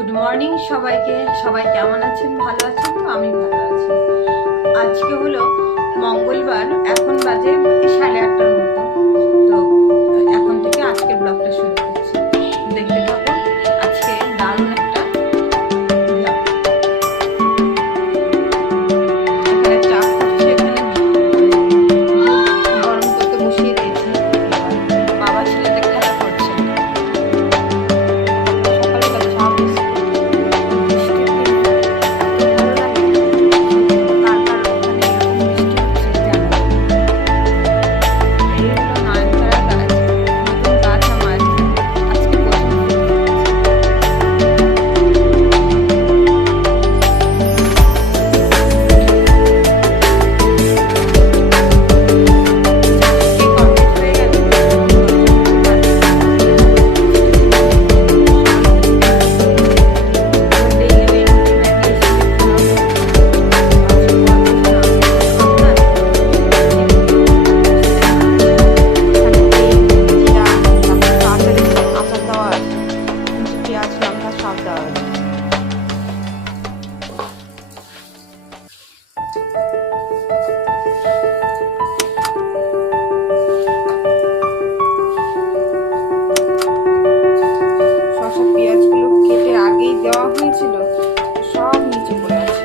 Good morning সবাইকে। সবাই কেমন আছেন? ভালো আছেন তো? আমি ভালো আছি। আজকে হলো মঙ্গলবার, এখন বাজে 8:30টার মতো। তো এখন থেকে আজকে ব্লগটা শুরু করছি, দেখতে থাকো। আজকে দারুণ একটা ব্লগ। এখানে চা করছি, এখানে গরম করতে বসিয়ে দিয়েছি। বাবা ছেলেতে খেলা করছে। সকালবেলা চা বিস্কুট, বৃষ্টির দিনে এত ভালো লাগে। কার কার ওখানে এরকম বৃষ্টি হচ্ছে জানাবেন। এই হলো নয়নতারা গাছ, নতুন গাছ আমার আজকে প্রথম ফুল ফুটেছে। চারটে কমপ্লিট হয়ে গেল। ডেইলি রুটিন আগে এসে দেখতে হবে আজকে গল্প শোনা খাবো না তো। এখানে তেল, জিরা, তারপর আচার দেওয়া আছে, পেঁয়াজ লঙ্কা সব দেওয়া আছে। শসা পেঁয়াজগুলো কেটে আগেই দেওয়া হয়েছিল, সব নিচে পড়ে আছে।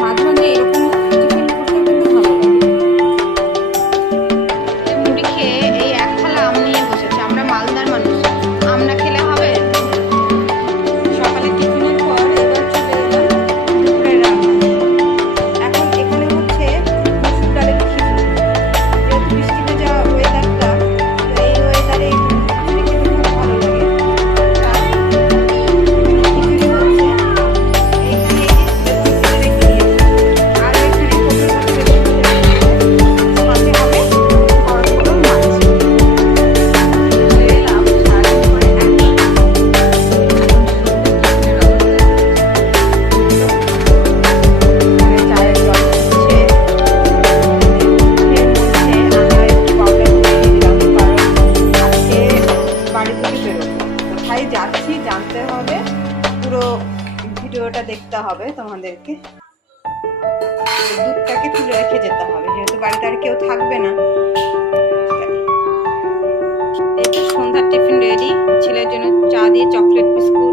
মাঝে মাঝে এরকম টিফিন করতে কিন্তু ভালো লাগে। মুড়ি খেয়ে এই এক থালা আম নিয়ে বসেছে। আমরা মালদার মানুষ, আম না খেলে হবে? সকালে টিফিনের পর এবার চলে এলাম দুপুরের রান্না নিয়ে। এখন এখানে হচ্ছে মসুর ডালের খিচুড়ি। যেহেতু বৃষ্টি ভেজা ওয়েদারটা, তো এই ওয়েদারে খিচুড়ি খেতে খুব ভালো লাগে। তাই এখানে খিচুড়ি হচ্ছে। এইখানে এই যে বেসন রেখে দিয়েছি, আর এখানে পটল ভাজা রেখে দিয়েছি। সাথে হবে গরম গরম মাছ। চলে এলাম সারাদিন পরে এখন সন্ধ্যে টিফিনের অবস্থা। এখানে চায়ের জল হচ্ছে। এর মধ্যে আমরা একটু পাউডার দিয়ে দিলাম, কারণ আজকে বাড়ি থেকে বেরোবো। কোথায় যাচ্ছি জানতে হবে, পুরো ভিডিওটা দেখতে হবে তোমাদেরকে। দুধটাকে তুলে রেখে যেতে হবে, যেহেতু বাড়িতে আর কেউ থাকবে না। এই তো সন্ধ্যার টিফিন রেডি। ছেলের জন্য চা দিয়ে চকলেট বিস্কুট,